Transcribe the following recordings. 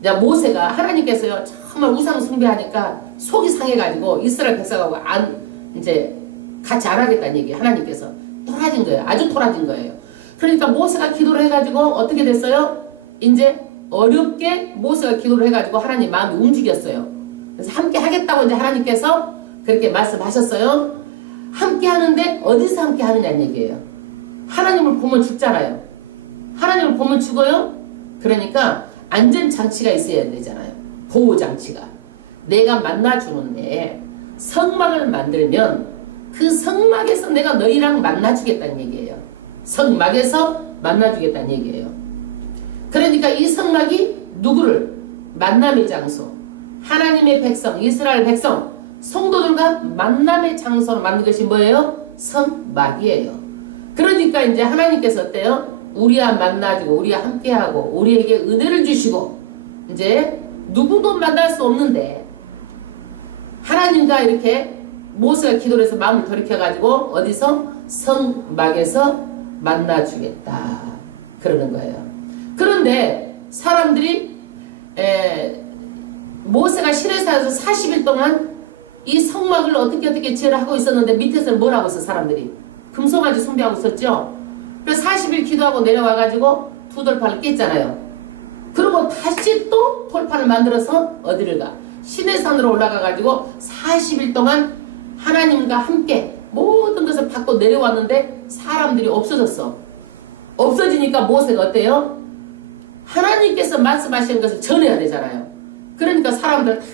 이제 모세가 하나님께서요 정말 우상 숭배하니까 속이 상해가지고 이스라엘 백성하고 이제 같이 안 하겠다는 얘기예요. 하나님께서 토라진 거예요. 아주 토라진 거예요. 그러니까 모세가 기도를 해가지고 어떻게 됐어요? 이제 어렵게 모세가 기도를 해가지고 하나님 마음이 움직였어요. 그래서 함께 하겠다고 이제 하나님께서 그렇게 말씀하셨어요. 함께 하는데 어디서 함께 하느냐는 얘기예요. 하나님을 보면 죽잖아요. 하나님을 보면 죽어요. 그러니까 안전장치가 있어야 되잖아요. 보호장치가. 내가 만나주는데 성막을 만들면 그 성막에서 내가 너희랑 만나주겠다는 얘기예요. 성막에서 만나주겠다는 얘기예요. 그러니까 이 성막이 누구를? 만남의 장소, 하나님의 백성, 이스라엘 백성, 성도들과 만남의 장소로 만든 것이 뭐예요? 성막이에요. 그러니까 이제 하나님께서 어때요? 우리와 만나주고 우리와 함께하고 우리에게 은혜를 주시고 이제 누구도 만날 수 없는데 하나님과 이렇게 모세가 기도를 해서 마음을 돌이켜가지고 어디서? 성막에서 만나주겠다 그러는 거예요. 그런데 사람들이 모세가 시내산에서 40일 동안 이 성막을 어떻게 지으라 하고 있었는데 밑에서는 뭘 하고 있어? 사람들이 금송아지 숭배하고 있었죠. 그래서 40일 기도하고 내려와가지고 두 돌판을 깼잖아요. 그리고 다시 또 돌판을 만들어서 어디를 가? 시내산으로 올라가가지고 40일 동안 하나님과 함께 모든 것을 받고 내려왔는데 사람들이 없어졌어. 없어지니까 모세가 어때요? 하나님께서 말씀하시는 것을 전해야 되잖아요. 그러니까 사람들 다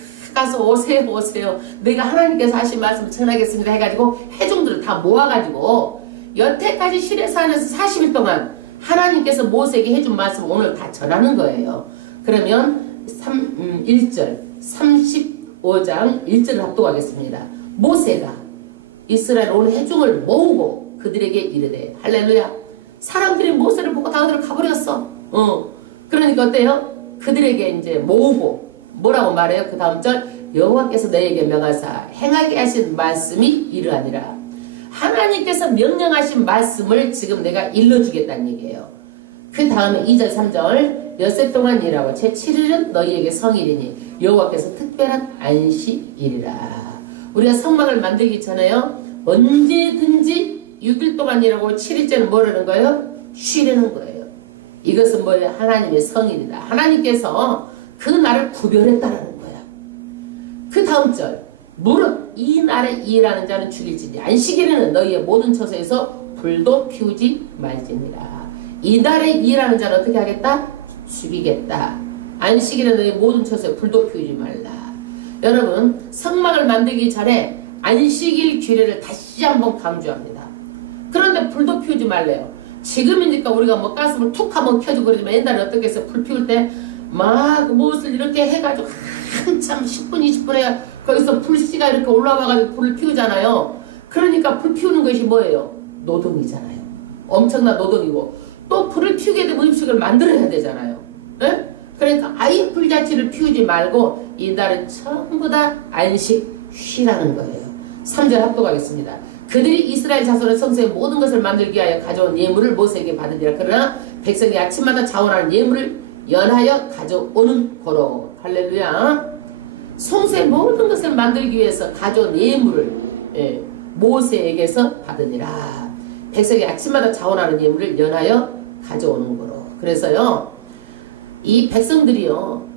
가서 오세요. 내가 하나님께서 하신 말씀을 전하겠습니다 해가지고 회중들을 다 모아가지고 여태까지 시내산에서 40일 동안 하나님께서 모세에게 해준 말씀을 오늘 다 전하는 거예요. 그러면 1절 35장 1절을 합독하겠습니다. 모세가 이스라엘 온 회중을 모으고 그들에게 이르되 할렐루야. 사람들이 모세를 보고 다 어디로 가버렸어. 그러니까 어때요? 그들에게 이제 모으고 뭐라고 말해요? 그 다음 절 여호와께서 너에게 명하사 행하게 하신 말씀이 이러하니라. 하나님께서 명령하신 말씀을 지금 내가 일러주겠다는 얘기예요. 그 다음에 2절 3절 엿새 동안 일하고 제7일은 너희에게 성일이니 여호와께서 특별한 안식일이라. 우리가 성막을 만들기 전에요 언제든지 6일 동안 일하고 7일째는 뭐라는 거예요? 쉬라는 거예요. 이것은 뭐예요? 하나님의 성일이다. 하나님께서 그 날을 구별했다라는 거야. 그 다음 절 무릇 이 날에 일하는 자는 죽일지니 안식일에는 너희의 모든 처소에서 불도 피우지 말지니라. 이 날에 일하는 자는 어떻게 하겠다? 죽이겠다. 안식일에 너희 모든 처소에 불도 피우지 말라. 여러분 성막을 만들기 전에 안식일 규례를 다시 한번 강조합니다. 그런데 불도 피우지 말래요. 지금이니까 우리가 뭐 가스불 툭 한번 켜주고 그러지만 옛날에 어떻게 해서 불 피울 때 막 무엇을 이렇게 해가지고 한참 10분 20분에 거기서 불씨가 이렇게 올라와가지고 불을 피우잖아요. 그러니까 불 피우는 것이 뭐예요? 노동이잖아요. 엄청난 노동이고 또 불을 피우게 되면 음식을 만들어야 되잖아요. 네? 그러니까 아예 불자체를 피우지 말고 이날은 전부 다 안식 쉬라는 거예요. 3절 합독하겠습니다. 그들이 이스라엘 자손의 성소의 모든 것을 만들기 위하여 가져온 예물을 모세에게 받으리라. 그러나 백성이 아침마다 자원하는 예물을 연하여 가져오는 고로. 할렐루야. 성소의 모든 것을 만들기 위해서 가져온 예물을 모세에게서 받으니라. 백성이 아침마다 자원하는 예물을 연하여 가져오는 거로. 그래서요 이 백성들이요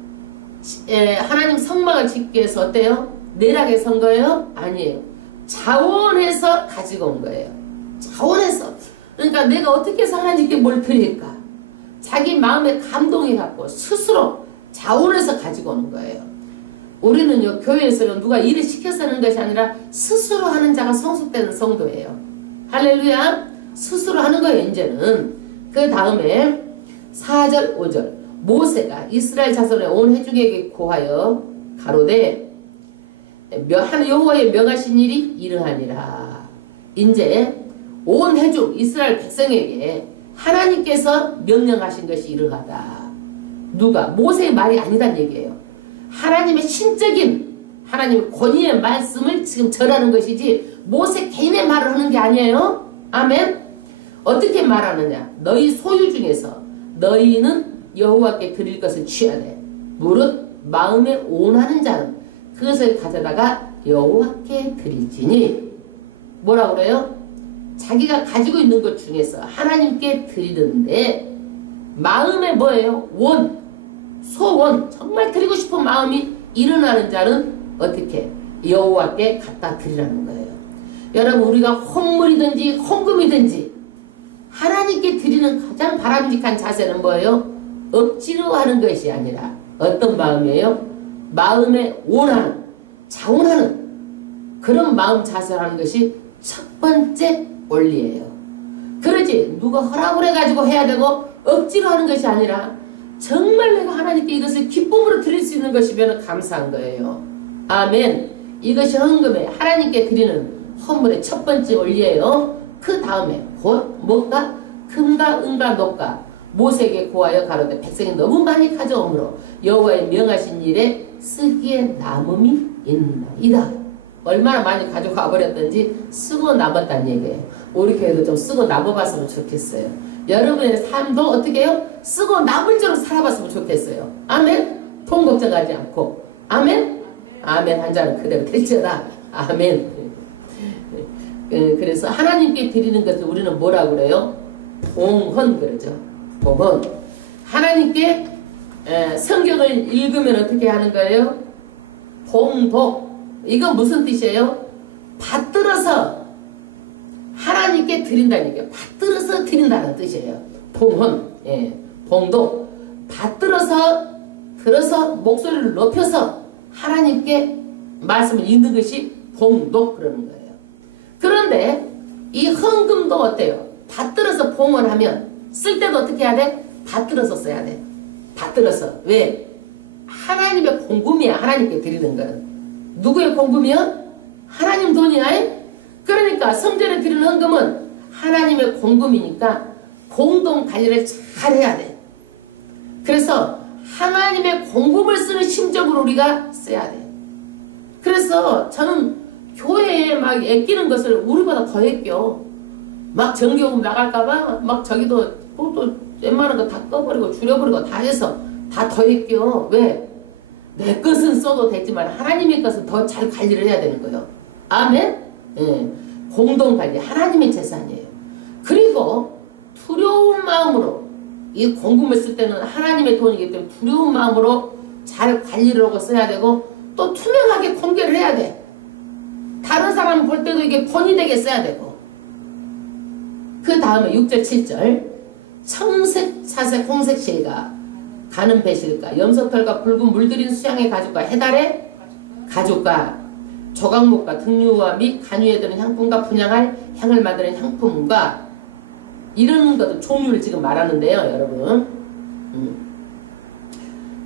하나님 성막을 짓기 위해서 어때요? 내락에 선 거예요? 아니에요. 자원해서 가지고 온 거예요. 자원해서. 그러니까 내가 어떻게 해서 하나님께 뭘 드릴까? 자기 마음에 감동이 갖고 스스로 자원해서 가지고 오는 거예요. 우리는요 교회에서요 누가 일을 시켜서 하는 것이 아니라 스스로 하는 자가 성숙되는 성도예요. 할렐루야. 스스로 하는 거예요 이제는. 그 다음에 4절 5절 모세가 이스라엘 자손의 온 회중에게 고하여 가로되 여호와의 명하신 일이 이러하니라. 이제 온 회중 이스라엘 백성에게 하나님께서 명령하신 것이 이러하다. 누가? 모세의 말이 아니란 얘기예요. 하나님의 신적인 하나님의 권위의 말씀을 지금 전하는 것이지 모세 개인의 말을 하는 게 아니에요. 아멘. 어떻게 말하느냐? 너희 소유 중에서 너희는 여호와께 드릴 것을 취하되 무릇 마음에 원하는 자는 그것을 가져다가 여호와께 드릴지니. 뭐라 그래요? 자기가 가지고 있는 것 중에서 하나님께 드리는데 마음에 뭐예요? 원, 소원, 정말 드리고 싶은 마음이 일어나는 자는 어떻게? 여호와께 갖다 드리라는 거예요. 여러분, 우리가 헌물이든지 헌금이든지 하나님께 드리는 가장 바람직한 자세는 뭐예요? 억지로 하는 것이 아니라 어떤 마음이에요? 마음에 원하는, 자원하는 그런 마음 자세를 하는 것이 첫 번째 원리예요. 그러지 누가 허락을 해가지고 해야 되고 억지로 하는 것이 아니라 정말 내가 하나님께 이것을 기쁨으로 드릴 수 있는 것이면 감사한 거예요. 아멘. 이것이 헌금에 하나님께 드리는 헌물의 첫 번째 원리예요. 그 다음에 곧 뭔가 금과 은과 녹과 모세에게 고하여 가로되 백성이 너무 많이 가져오므로 여호와의 명하신 일에 쓰기에 남음이 있나이다. 얼마나 많이 가져가 버렸던지 쓰고 남았다는 얘기예요. 우리 교회도 좀 쓰고 남아봤으면 좋겠어요. 여러분의 삶도 어떻게 해요? 쓰고 남을 줄로 살아봤으면 좋겠어요. 아멘. 돈 걱정하지 않고. 아멘. 아멘. 한 자는 그대로 될지어다. 아멘. 그래서 하나님께 드리는 것을 우리는 뭐라고 그래요? 봉헌 그러죠. 봉헌. 하나님께 성경을 읽으면 어떻게 하는 거예요? 봉독. 이건 무슨 뜻이에요? 받들어서 하나님께 드린다는 얘기예요. 받들어서 드린다는 뜻이에요. 봉헌. 예. 봉독. 받들어서 들어서 목소리를 높여서 하나님께 말씀을 읽는 것이 봉독 그러는 거예요. 그런데 이 헌금도 어때요? 받들어서 봉헌하면 쓸 때도 어떻게 해야 돼? 받들어서 써야 돼. 받들어서. 왜? 하나님의 공금이야. 하나님께 드리는 건. 누구의 공금이요? 하나님 돈이야. 그러니까 성전에 드리는 헌금은 하나님의 공금이니까 공동 관리를 잘 해야 돼. 그래서 하나님의 공금을 쓰는 심정으로 우리가 써야 돼. 그래서 저는 교회에 막 애끼는 것을 우리보다 더 애껴. 막 정기요금 나갈까봐 막 저기도 또 웬만한 거 다 꺼버리고 줄여버리고 다 해서 다 더 애껴. 왜? 내 것은 써도 되지만 하나님의 것은 더 잘 관리를 해야 되는 거예요. 아멘? 예. 공동관리. 하나님의 재산이에요. 그리고 두려운 마음으로 이 공금을 쓸 때는 하나님의 돈이기 때문에 두려운 마음으로 잘 관리를 하고 써야 되고 또 투명하게 공개를 해야 돼. 다른 사람 볼 때도 이게 본이 되게 써야 되고. 그 다음에 6절 7절 청색 사색 홍색 실과 가는 배실과 염소털과 붉은 물들인 수양의 가죽과 해달의 가죽과 조각목과 등유와 및 간유에 드는 향품과 분향할 향을 만드는 향품과 이런 것도 종류를 지금 말하는데요. 여러분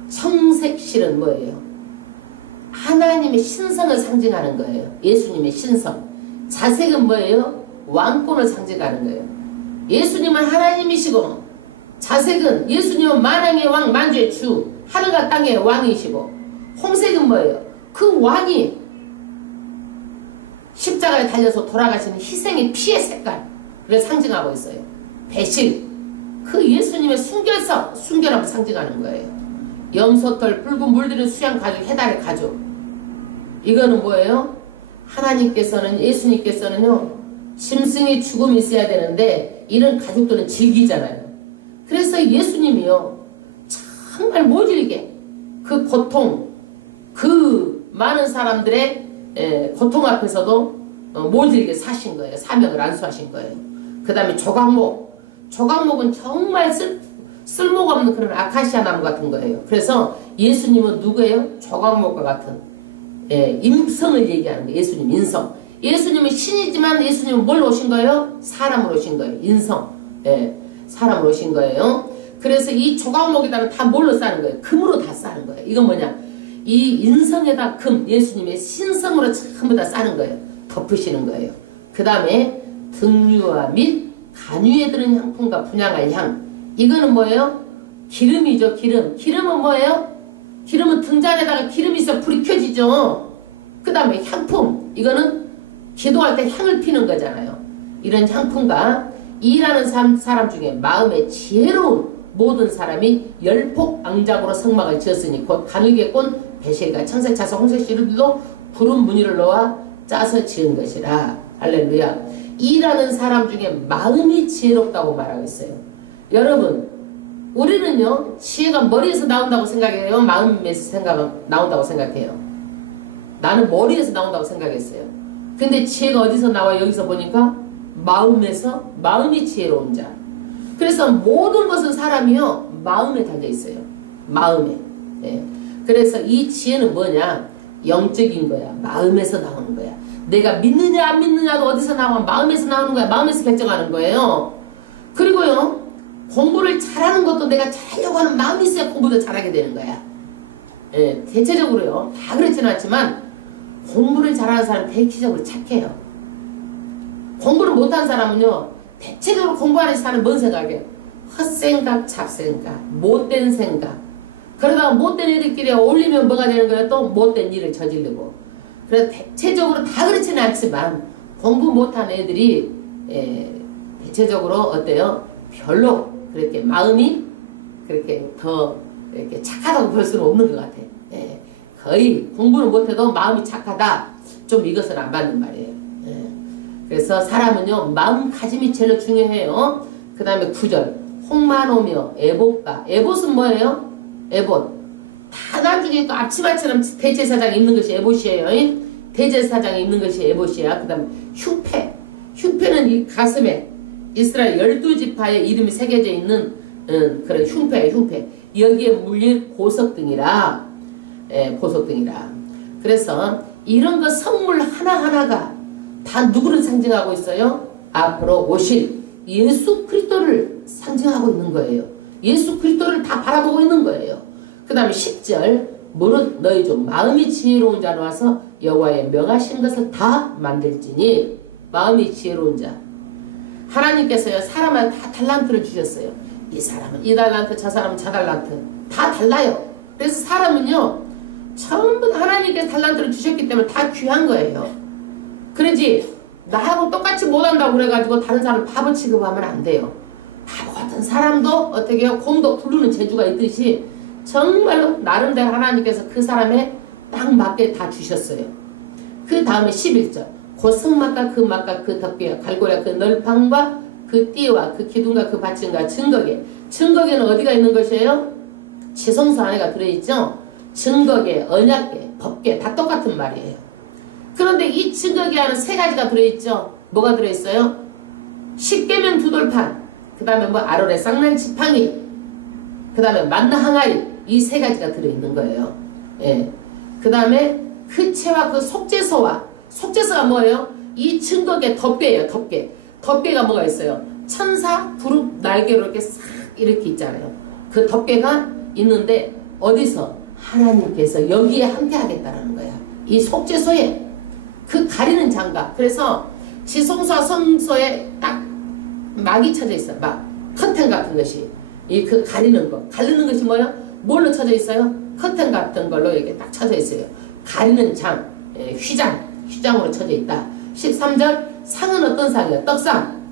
청색실은 뭐예요? 하나님의 신성을 상징하는 거예요. 예수님의 신성. 자색은 뭐예요? 왕권을 상징하는 거예요. 예수님은 하나님이시고 자색은 예수님은 만왕의 왕 만주의 주 하늘과 땅의 왕이시고 홍색은 뭐예요? 그 왕이 십자가에 달려서 돌아가시는 희생의 피의 색깔을 상징하고 있어요. 배실. 그 예수님의 순결성, 순결함을 상징하는 거예요. 염소털, 붉은 물들인 수양 가죽, 해달의 가죽. 이거는 뭐예요? 하나님께서는, 예수님께서는요, 짐승의 죽음이 있어야 되는데, 이런 가죽들은 질기잖아요. 그래서 예수님이요, 정말 모질게 그 고통, 그 많은 사람들의 고통 앞에서도 모질게 사신 거예요. 사명을 안수하신 거예요. 그 다음에 조각목. 조각목은 정말 쓸모가 없는 그런 아카시아 나무 같은 거예요. 그래서 예수님은 누구예요? 조각목과 같은 인성을 얘기하는 거예요. 예수님 인성. 예수님은 신이지만 예수님은 뭘로 오신 거예요? 사람으로 오신 거예요. 인성. 사람으로 오신 거예요. 그래서 이 조각목에다가 다 뭘로 싸는 거예요? 금으로 다 싸는 거예요. 이건 뭐냐? 이 인성에다 금, 예수님의 신성으로 전부 다 싸는 거예요. 덮으시는 거예요. 그 다음에 등유와 및 간유에 드는 향품과 분향할 향. 이거는 뭐예요? 기름이죠. 기름. 기름은 뭐예요? 기름은 등잔에다가 기름이 있어 불이 켜지죠. 그 다음에 향품. 이거는 기도할 때 향을 피는 거잖아요. 이런 향품과 일하는 사람 중에 마음에 지혜로운 모든 사람이 열폭앙작으로 성막을 지었으니 곧 가늘게 꼰 베셀과 청색 자석 홍색 시루들도 푸른 무늬를 놓아 짜서 지은 것이라. 할렐루야. 이라는 사람 중에 마음이 지혜롭다고 말하고 있어요. 여러분, 우리는요 지혜가 머리에서 나온다고 생각해요? 마음에서 나온다고 생각해요? 나는 머리에서 나온다고 생각했어요. 근데 지혜가 어디서 나와? 여기서 보니까 마음에서. 마음이 지혜로운 자. 그래서 모든 것은 사람이요 마음에 달려 있어요. 마음에. 예. 그래서 이 지혜는 뭐냐? 영적인 거야. 마음에서 나오는 거야. 내가 믿느냐 안 믿느냐도 어디서 나와? 마음에서 나오는 거야. 마음에서 결정하는 거예요. 그리고요 공부를 잘하는 것도 내가 잘하려고 하는 마음이 있어야 공부도 잘하게 되는 거야. 예, 대체적으로요 다 그렇지는 않지만 공부를 잘하는 사람은 대체적으로 착해요. 공부를 못하는 사람은요 대체적으로 공부하는 사람은 뭔 생각이에요? 헛생각, 잡생각, 못된 생각. 그러다가 못된 애들끼리 어울리면 뭐가 되는 거예요? 또 못된 일을 저지르고. 그래서 대체적으로 다 그렇지는 않지만 공부 못한 애들이 대체적으로 어때요? 별로 그렇게 마음이 그렇게 더 이렇게 착하다고 볼 수는 없는 것 같아요. 예. 거의 공부는 못해도 마음이 착하다. 좀 이것은 안 맞는 말이에요. 예. 그래서 사람은요 마음가짐이 제일 중요해요. 그 다음에 9절 홍만오며 에봇가. 에봇은 뭐예요? 에봇. 다 나중에 있고 앞치마처럼 대제사장이 입는 것이 에봇이에요. 대제사장이 입는 것이 에봇이야. 그 다음에 흉패. 흉패는 이 가슴에 이스라엘 12지파의 이름이 새겨져 있는 그런 흉패. 여기에 물릴 보석등이라. 예, 보석등이라. 그래서 이런 거 성물 하나하나가 다 누구를 상징하고 있어요? 앞으로 오실 예수 그리스도를 상징하고 있는 거예요. 예수 그리스도를 다 바라보고 있는 거예요. 그 다음에 10절 무릇 너희 중 마음이 지혜로운 자로 와서 여호와의 명하신 것을 다 만들지니. 마음이 지혜로운 자. 하나님께서요 사람한테 다 달란트를 주셨어요. 이 사람은 이 달란트, 저 사람은 저 달란트 다 달라요. 그래서 사람은요 전부 하나님께서 달란트를 주셨기 때문에 다 귀한 거예요. 그러지 나하고 똑같이 못한다고 그래가지고 다른 사람 바보 취급하면 안 돼요. 바보 같은 사람도 어떻게 해요? 곰도 부르는 재주가 있듯이 정말로 나름대로 하나님께서 그 사람에 딱 맞게 다 주셨어요. 그 다음에 11절 곧 성막과 그 막과 그 덮개와 갈고리와 그 널판과 그 띠와 그 기둥과 그 받침과 증거계. 증거계는 어디가 있는 것이에요? 지성소 안에가 들어있죠? 증거계, 언약계, 법계 다 똑같은 말이에요. 그런데 이 증거계 안에 세 가지가 들어있죠? 뭐가 들어있어요? 십계명 두돌판, 그 다음에 뭐 아론의 쌍난 지팡이, 그 다음에 만나 항아리. 이 세 가지가 들어있는 거예요. 예. 그 다음에 그 채와 그 속죄소와, 속죄소가 뭐예요? 이 증거계 덮개예요. 덮개가 뭐가 있어요? 천사 부릅 날개로 이렇게 싹 이렇게 있잖아요. 그 덮개가 있는데 어디서? 하나님께서 여기에 함께 하겠다라는 거야. 이 속죄소에 그 가리는 장갑. 그래서 지성소와 성소에 딱 막이 쳐져 있어요. 막 커튼 같은 것이 이 그 가리는 거. 가리는 것이 뭐예요? 뭘로 쳐져 있어요? 커튼 같은 걸로 이렇게 딱 쳐져 있어요. 가리는 장, 휘장으로 쳐져 있다. 13절 상은 어떤 상이에요? 떡상.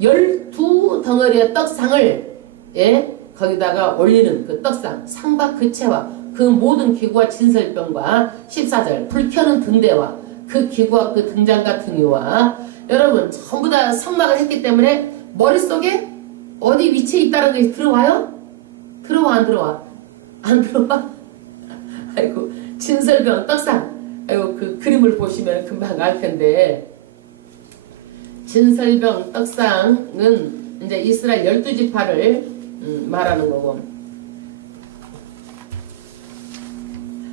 12덩어리의 떡상을 거기다가 올리는 그 떡상. 상과 그 채와 그 모든 기구와 진설병과 14절 불 켜는 등대와 그 기구와 그 등잔과 등유와. 여러분 전부 다 성막을 했기 때문에 머릿속에 어디 위치에 있다는 것이 들어와요? 들어와 안 들어와? 안 들어와? 아이고 진설병 떡상. 아이고 그 그림을 보시면 금방 알 텐데 진설병 떡상은 이제 이스라엘 12지파를 말하는 거고,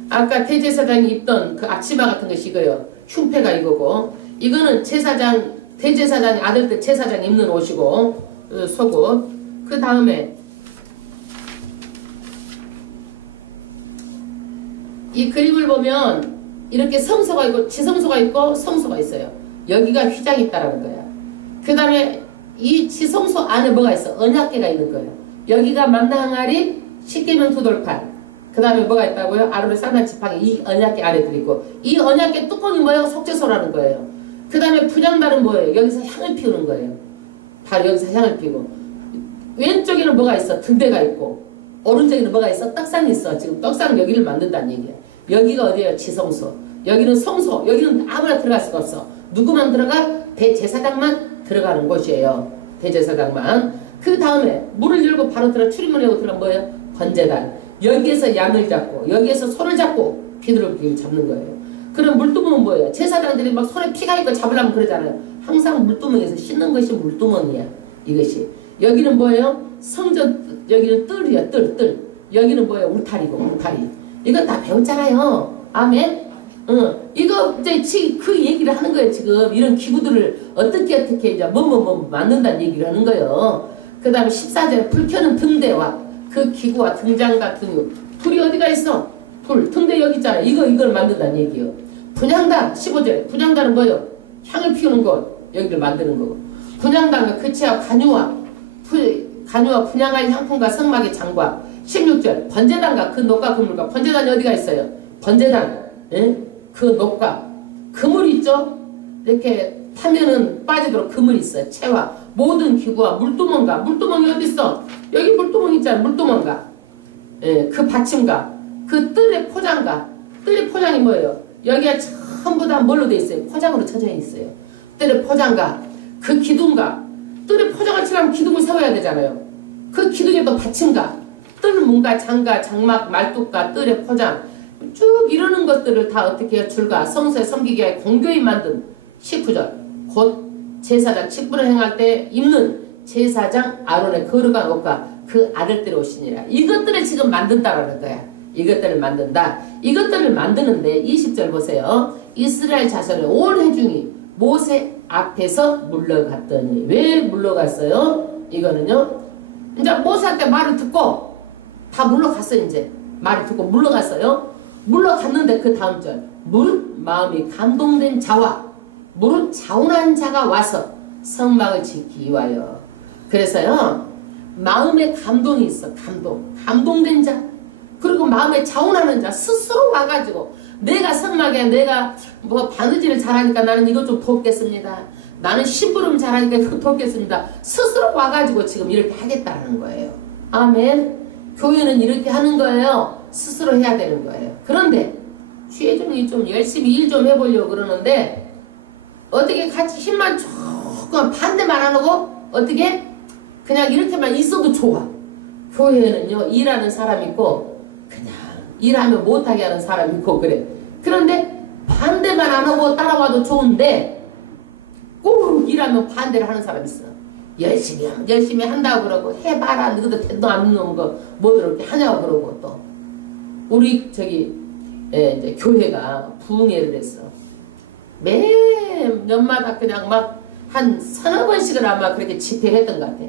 아까 대제사장이 입던 그 앞치마 같은 것이 이거요. 흉패가 이거고, 이거는 대제사장의 아들 때 제사장이 입는 옷이고 속옷. 그 다음에 이 그림을 보면 이렇게 성소가 있고 지성소가 있고 성소가 있어요. 여기가 휘장이 있다라는 거야. 그 다음에 이 지성소 안에 뭐가 있어? 언약궤가 있는 거예요. 여기가 만나 항아리, 십계명 두돌판. 그 다음에 뭐가 있다고요? 아론의 쌍난 지팡이. 이 언약궤 안에 들어있고, 이 언약궤 뚜껑이 뭐예요? 속죄소라는 거예요. 그 다음에 분향단은 뭐예요? 여기서 향을 피우는 거예요. 바로 여기서 향을 피우고, 왼쪽에는 뭐가 있어? 등대가 있고 오른쪽에는 뭐가 있어? 떡상이 있어. 지금 떡상 여기를 만든다는 얘기야. 여기가 어디예요? 지성소. 여기는 성소. 여기는 아무나 들어갈 수가 없어. 누구만 들어가? 대제사장만 들어가는 곳이에요. 대제사장만. 그 다음에 문을 열고 바로 출입문을 열고 들어가면 뭐예요? 번제단. 여기에서 양을 잡고 여기에서 소를 잡고 비둘기를 잡는 거예요. 그럼 물두멍은 뭐예요? 제사장들이 막 손에 피가 있고 잡으려면 그러잖아요. 항상 물두멍에서 씻는 것이 물두멍이야. 이것이. 여기는 뭐예요? 성전, 여기는 뜰이야. 뜰. 여기는 뭐예요? 울타리고 울타리. 이거 다 배웠잖아요. 아멘? 이거 이제 그 얘기를 하는 거예요. 지금 이런 기구들을 어떻게 이제 뭐 만든다는 얘기를 하는 거예요. 그 다음에 14절에 불 켜는 등대와 그 기구와 등장과 등유. 불이 어디가 있어? 불. 등대 여기 있잖아. 이걸 만든다는 얘기예요. 분향단 15절에 분향단은 뭐예요? 향을 피우는 것. 여기를 만드는 거고. 분향단은 그치와 간유와 분향할 향품과 성막의 장과 16절 번제단과 그 녹과 그물과 번제단이 어디가 있어요? 번제단 그 녹과 그물 있죠? 이렇게 타면은 빠지도록 그물이 있어요. 채와 모든 기구와 물두멍이 어디 있어? 여기 물두멍 있잖아. 물두멍과 그 받침과 그 뜰의 포장과 뜰의 포장이 뭐예요? 여기가 전부 다 뭘로 돼 있어요? 포장으로 쳐져 있어요. 뜰의 포장과 그 기둥과 뜰의 포장을 치려면 기둥을 세워야 되잖아요. 그 기둥에 또 받침과 뜰 문과 장과 장막 말뚝과 뜰의 포장 쭉 이러는 것들을 다 어떻게 해요? 줄과 성소에 섬기게 해 공교히 만든 19절 곧 제사장 직분을 행할 때 입는 제사장 아론의 거룩한 옷과 그 아들들이 오시니라. 이것들을 지금 만든다라는 거야. 이것들을 만든다. 이것들을 만드는데 20절 보세요. 이스라엘 자손의 온 회중이 모세 앞에서 물러갔더니. 왜 물러갔어요? 이거는요. 이제 모세한테 말을 듣고 다 물러갔어요. 이제 말을 듣고 물러갔어요. 물러갔는데 그 다음 절 무릇 마음이 감동된 자와 무릇 자원한 자가 와서 성막을 짓기 위하여. 그래서요 마음에 감동이 있어. 감동된 자 그리고 마음에 자원하는 자 스스로 와가지고 내가 성막에 내가 뭐 바느질을 잘하니까 나는 이것 좀 돕겠습니다. 나는 심부름 잘하니까 이거 돕겠습니다. 스스로 와가지고 지금 이렇게 하겠다는 거예요. 아멘. 교회는 이렇게 하는 거예요. 스스로 해야 되는 거예요. 그런데 취해중이 좀 열심히 일 좀 해보려고 그러는데 어떻게 같이 힘만 조금 반대만 안 하고 어떻게 그냥 이렇게만 있어도 좋아. 교회는요 일하는 사람 있고 그냥 일하면 못하게 하는 사람 있고 그래. 그런데 반대만 안 하고 따라와도 좋은데 꼭 일하면 반대를 하는 사람 있어. 열심히 한다고 그러고 해봐라. 너도 대도 안 놓은 거 뭐들 이렇게 하냐고 그러고 또 우리 이제 교회가 부흥회를 했어. 매 년마다 그냥 막 한 서너 번씩을 아마 그렇게 집회했던 것 같아.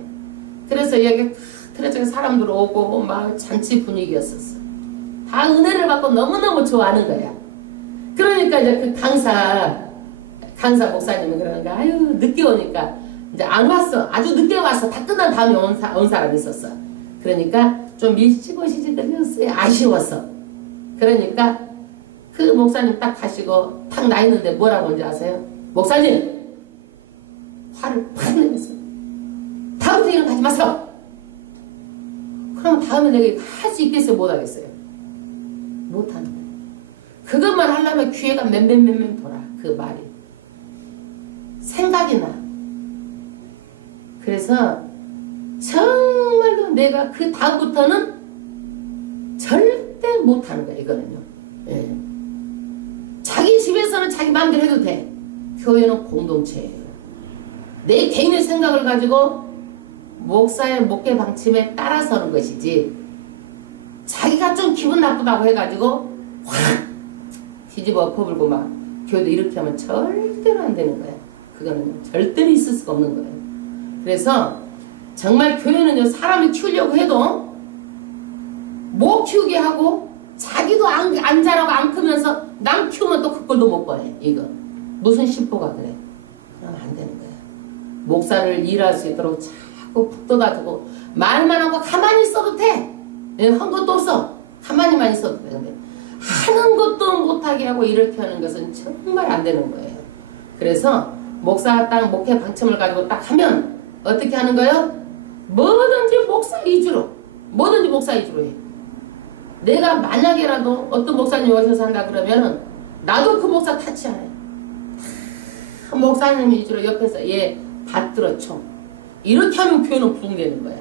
그래서 여기 틀어져서 사람들 오고 막 잔치 분위기였었어. 다 은혜를 받고 너무너무 좋아하는 거야. 그러니까 이제 그 강사 목사님은 그러는 거야. 아유 늦게 오니까 이제 안 왔어. 아주 늦게 왔어. 다 끝난 다음에 온 사람이 있었어. 그러니까 좀 일찍 오시지 그랬어요. 아쉬웠어. 그러니까 그 목사님 딱 가시고 탁 나 있는데 뭐라고 하는지 아세요? 목사님! 화를 팍 내면서 다음부터 이런 거 하지 마세요. 그럼 다음에 내가 할 수 있겠어요? 못하겠어요? 못하는 거예요. 그것만 하려면 귀에가 맴 돌아. 그 말이. 생각이 나. 그래서 정말로 내가 그 다음부터는 절대 못하는 거야. 이거는요. 예. 자기 집에서는 자기 마음대로 해도 돼. 교회는 공동체예요. 내 개인의 생각을 가지고 목사의 목회 방침에 따라서는 것이지 자기가 좀 기분 나쁘다고 해가지고 확 뒤집어 엎어불고 막 교회도 이렇게 하면 절대로 안 되는 거야. 그거는 절대로 있을 수가 없는 거예요. 그래서 정말 교회는요 사람을 키우려고 해도 못 키우게 하고 자기도 안 자라고 안 크면서 남 키우면 또 그걸도 못 버려. 이거 무슨 신보가 그래. 그러면 안 되는 거야. 목사를 일할 수 있도록 자꾸 북돋아주고 말만 하고 가만히 있어도 돼. 한 것도 없어. 가만히만 있어도 돼. 근데 하는 것도 못하게 하고 이렇게 하는 것은 정말 안 되는 거예요. 그래서 목사 딱 목회 방침을 가지고 딱 하면 어떻게 하는 거예요? 뭐든지 목사 위주로 해. 내가 만약에라도 어떤 목사님이 오셔서 한다 그러면은 나도 그 목사 타치 안 해. 목사님 위주로 옆에서 얘 받들어 쳐. 이렇게 하면 교회는 부흥되는 거야.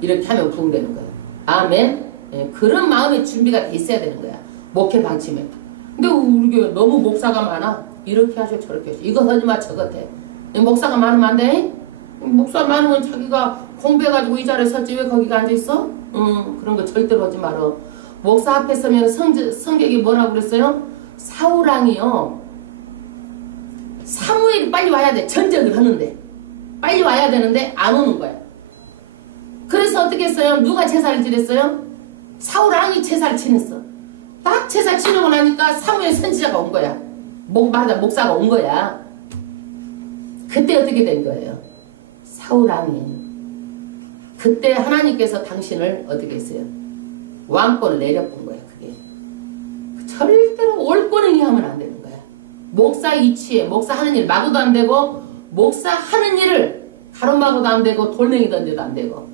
이렇게 하면 부흥되는 거야. 아멘. 예, 그런 마음의 준비가 돼 있어야 되는 거야. 목회 방침에. 근데 우리 교회 너무 목사가 많아. 이렇게 하셔 저렇게 하셔. 이거 하지 마 저것 해. 목사가 많으면 안 돼? 목사 많으면 자기가 공부해가지고 이 자리에 섰지 왜 거기가 앉아있어? 그런 거 절대로 하지 말어. 목사 앞에 서면 성경이 뭐라고 그랬어요? 사울왕이요. 사무엘이 빨리 와야 돼. 전쟁을 하는데. 빨리 와야 되는데 안 오는 거야. 그래서 어떻게 했어요? 누가 제사를 지냈어요? 사울왕이 제사를 지냈어. 딱 제사 지내고 나니까 사무엘 선지자가 온 거야. 말하자 목사가 온 거야. 그때 어떻게 된 거예요? 사울왕이. 그때 하나님께서 당신을 어떻게 했어요? 왕권을 내려본 거야. 그게. 절대로 올권행위 하면 안 되는 거야. 목사 이치에 목사 하는 일 마구도 안 되고 목사 하는 일을 가로막아도 안 되고 돌멩이 던져도 안 되고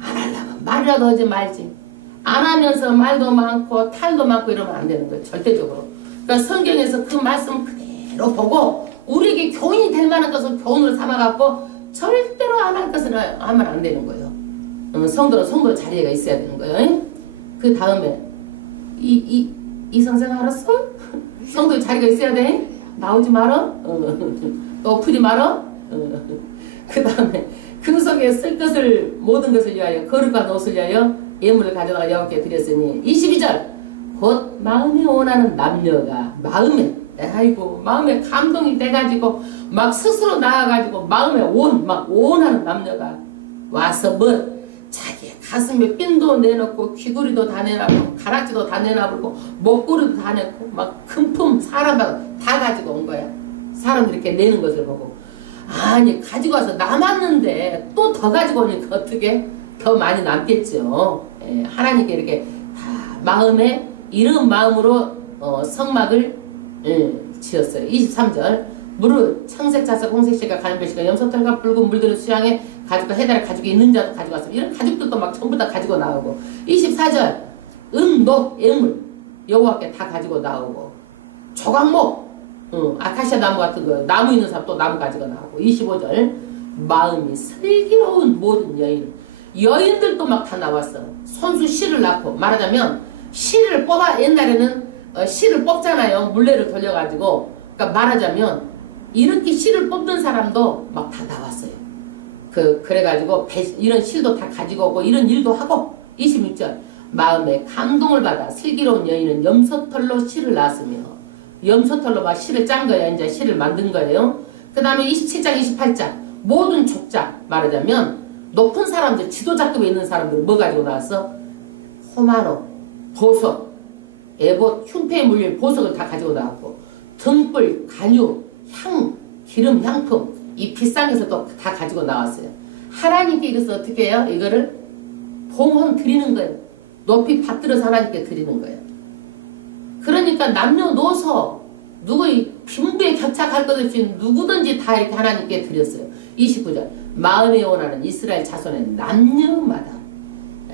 안 하려면 말이라도 하지 말지. 안 하면서 말도 많고 탈도 많고 이러면 안 되는 거예요. 절대적으로. 그러니까 성경에서 그 말씀 그대로 보고 우리에게 교훈이 될 만한 것을 교훈으로 삼아갖고 절대로 안 할 것은 하면 안 되는 거예요. 성도는 성도 자리가 있어야 되는 거예요. 그 다음에 이 선생 알았어? 성도의 자리가 있어야 돼? 나오지 말어? 엎으지 말어? 그 다음에 그 속에 쓸 것을 모든 것을 위하여 거룩한 옷을 위하여 예물을 가져다가 여호와께 드렸으니 22절 곧 마음에 원하는 남녀가 마음에 감동이 돼가지고 막 스스로 나와가지고 마음에 막 원하는 남녀가 와서 자기 가슴에 핀도 내놓고 귀걸이도 다 내놔보고 가락지도 다 내놔보고 목걸이도 다 내고 막 금품 사람마다 다 가지고 온 거야. 사람들이 이렇게 내는 것을 보고 아니 가지고 와서 남았는데 또 더 가지고 오니까 어떻게 더 많이 남겠죠. 예, 하나님께 이렇게 다 마음에 이런 마음으로 성막을 지었어요. 23절 무릇 청색 자석 홍색 실과 가는 별실과 염소털과 붉은 물들을 수양해 가지고 해달을 가지고 있는 자도 가지고 왔어요. 이런 가죽들도 막 전부 다 가지고 나오고 24절 녹, 애물 여호와께 다 가지고 나오고 조각목 아카시아 나무 같은 거 나무 있는 사람 또 나무 가지고 나오고 25절 마음이 슬기로운 모든 여인들도 막 다 나왔어. 손수 실을 낳고 말하자면 실을 뽑아 옛날에는 실을 뽑잖아요. 물레를 돌려가지고 그러니까 말하자면 이렇게 실을 뽑는 사람도 막 다 나왔어요. 그래가지고 이런 실도 다 가지고 오고 이런 일도 하고 26절 마음에 감동을 받아 슬기로운 여인은 염소털로 실을 낳았으며 염소털로 막 실을 짠 거야. 이제 실을 만든 거예요. 그 다음에 27장 28장 모든 족장 말하자면 높은 사람들 지도자급에 있는 사람들 뭐 가지고 나왔어? 호마노 보석 에봇 흉패에 물릴 보석을 다 가지고 나왔고 등불 간유 기름 향품 이 비싼 것을 또 다 가지고 나왔어요. 하나님께 이것을 어떻게 해요? 이거를 봉헌 드리는 거예요. 높이 받들어서 하나님께 드리는 거예요. 그러니까 남녀노소 누구의 빈부에 격착할 것 없이 누구든지 다 이렇게 하나님께 드렸어요. 29절 마음에 원하는 이스라엘 자손의 남녀마다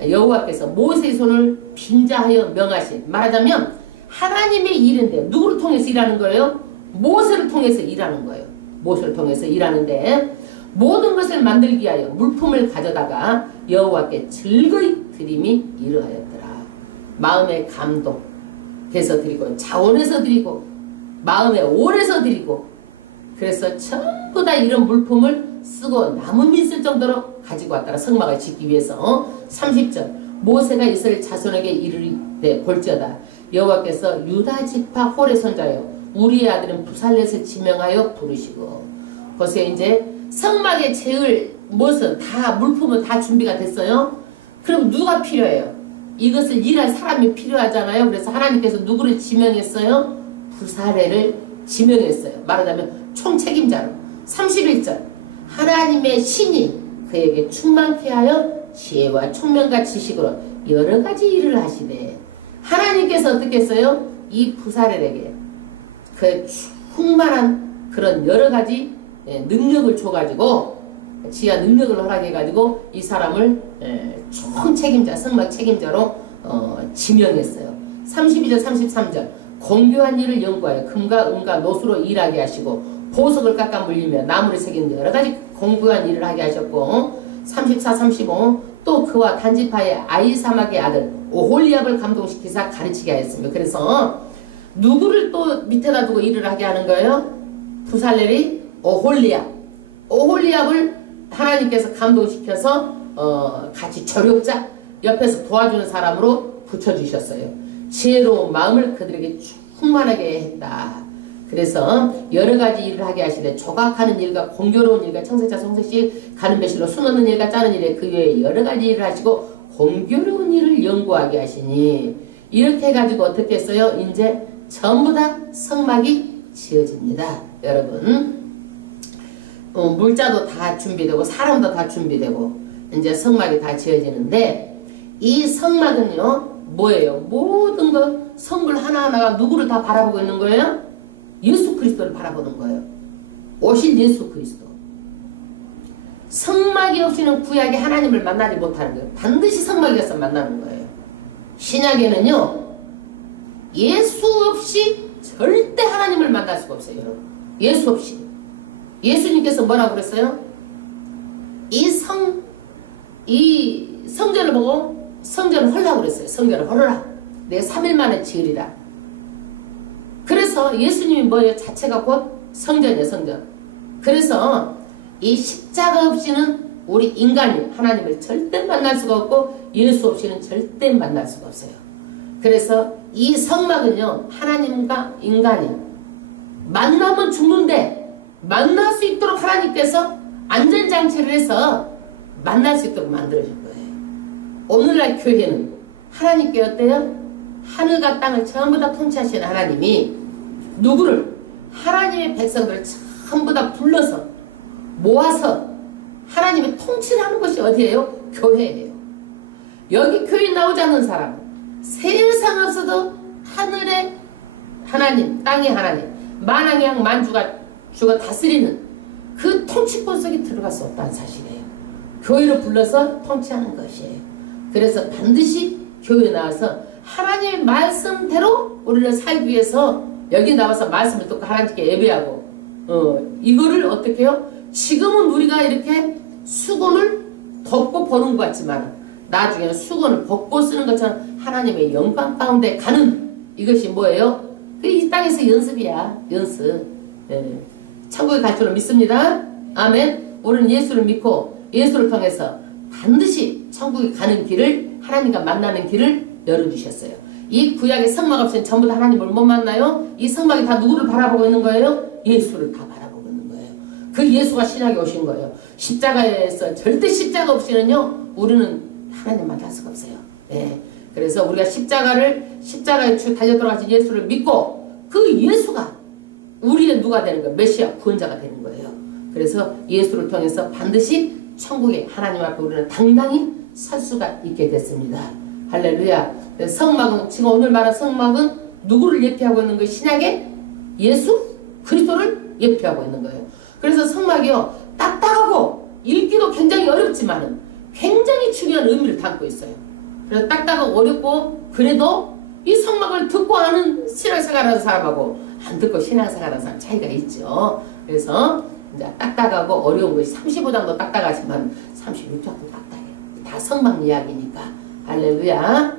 여호와께서 모세의 손을 빙자하여 명하신 말하자면 하나님의 일인데 누구를 통해서 일하는 거예요? 모세를 통해서 일하는 거예요. 모세를 통해서 일하는데 모든 것을 만들기 위하여 물품을 가져다가 여호와께 즐거이 드림이 이러하였더라. 마음의 감동해서 드리고 자원해서 드리고 마음의 올해서 드리고 그래서 전부 다 이런 물품을 쓰고 남은 있을 정도로 가지고 왔다가 성막을 짓기 위해서 30절 모세가 이스라엘 자손에게 이르되 볼지어다 여호와께서 유다 지파 홀의 손자여 우리의 아들은 부살렛을 지명하여 부르시고 보세요. 이제 성막에 재을 무엇은 다 물품은 다 준비가 됐어요. 그럼 누가 필요해요? 이것을 일할 사람이 필요하잖아요. 그래서 하나님께서 누구를 지명했어요? 부살렛을 지명했어요. 말하자면 총책임자로 31절 하나님의 신이 그에게 충만케 하여 지혜와 총명과 지식으로 여러 가지 일을 하시되 하나님께서 어떻게 했어요? 이 부살렛에게 그 충만한 그런 여러 가지 능력을 줘가지고 지하 능력을 허락해가지고 이 사람을 총책임자, 성막 책임자로 지명했어요. 32절 33절 공교한 일을 연구하여 금과 은과 노수로 일하게 하시고 보석을 깎아 물리며 나무를 새기는 여러가지 공교한 일을 하게 하셨고 34, 35 또 그와 단지파의 아이사막의 아들 오홀리압을 감동시키사 가르치게 하였으며 그래서 누구를 또 밑에다 두고 일을 하게 하는 거예요? 부살렐이 오홀리압을 하나님께서 감동시켜서 같이 조력자 옆에서 도와주는 사람으로 붙여주셨어요. 지혜로운 마음을 그들에게 충만하게 했다. 그래서 여러가지 일을 하게 하시되 조각하는 일과 공교로운 일과 청색자 송색실 가는 배실로 수놓는 일과 짜는 일에 그 외에 여러가지 일을 하시고 공교로운 일을 연구하게 하시니 이렇게 해가지고 어떻게 했어요? 이제 전부 다 성막이 지어집니다. 여러분 물자도 다 준비되고 사람도 다 준비되고 이제 성막이 다 지어지는데 이 성막은요 뭐예요? 모든 거 성물 하나하나가 누구를 다 바라보고 있는 거예요? 예수 그리스도를 바라보는 거예요. 오실 예수 그리스도. 성막이 없이는 구약에 하나님을 만나지 못하는 거예요. 반드시 성막이 있어서 만나는 거예요. 신약에는요 예수 없이 절대 하나님을 만날 수가 없어요. 여러분. 예수 없이. 예수님께서 뭐라고 그랬어요? 이 성전을 보고 성전을 헐라고 그랬어요. 성전을 헐어라. 내가 3일 만에 지으리라. 그래서 예수님이 뭐예요? 자체가 곧 성전이에요. 성전. 그래서 이 십자가 없이는 우리 인간이 하나님을 절대 만날 수가 없고 예수 없이는 절대 만날 수가 없어요. 그래서 이 성막은요 하나님과 인간이 만나면 죽는데 만날 수 있도록 하나님께서 안전장치를 해서 만날 수 있도록 만들어준 거예요. 오늘날 교회는 하나님께 어때요? 하늘과 땅을 전부 다 통치하시는 하나님이 누구를? 하나님의 백성들을 전부 다 불러서 모아서 하나님의 통치를 하는 것이 어디예요? 교회예요. 여기 교회 나오지 않는 사람 세상 없어도 하늘의 하나님, 땅의 하나님, 만왕의 만주가 주가 다스리는 그 통치권 속에 들어갈 수 없다는 사실이에요. 교회를 불러서 통치하는 것이에요. 그래서 반드시 교회에 나와서 하나님의 말씀대로 우리를 살기 위해서 여기 나와서 말씀을 듣고 하나님께 예배하고 이거를 어떻게 해요? 지금은 우리가 이렇게 수건을 덮고 보는 것 같지만 나중에는 수건을 벗고 쓰는 것처럼 하나님의 영광 가운데 가는 이것이 뭐예요? 이 땅에서 연습이야. 연습. 천국에 갈 줄로 믿습니다. 아멘. 우리는 예수를 믿고 예수를 통해서 반드시 천국에 가는 길을 하나님과 만나는 길을 열어주셨어요. 이 구약의 성막 없이는 전부 다 하나님을 못 만나요. 이 성막이 다 누구를 바라보고 있는 거예요? 예수를 다 바라보고 있는 거예요. 그 예수가 신약에 오신 거예요. 십자가에서 절대 십자가 없이는요 우리는 하나님 만날 수가 없어요. 네. 그래서 우리가 십자가에 달려 들어가신 예수를 믿고 그 예수가 우리의 누가 되는 거예요? 메시아 구원자가 되는 거예요. 그래서 예수를 통해서 반드시 천국에 하나님 앞에 우리는 당당히 설 수가 있게 됐습니다. 할렐루야. 성막은 지금 오늘 말한 성막은 누구를 예표하고 있는 거예요? 신약의 예수 그리스도를 예표하고 있는 거예요. 그래서 성막이요 딱딱하고 읽기도 굉장히 어렵지만은 굉장히 중요한 의미를 담고 있어요. 그래서 딱딱하고 어렵고 그래도 이 성막을 듣고 하는 신앙생활하는 사람하고 안 듣고 신앙생활하는 사람 차이가 있죠. 그래서 이제 딱딱하고 어려운 것이 35장도 딱딱하지만 36장도 딱딱해요. 다 성막 이야기니까. 할렐루야.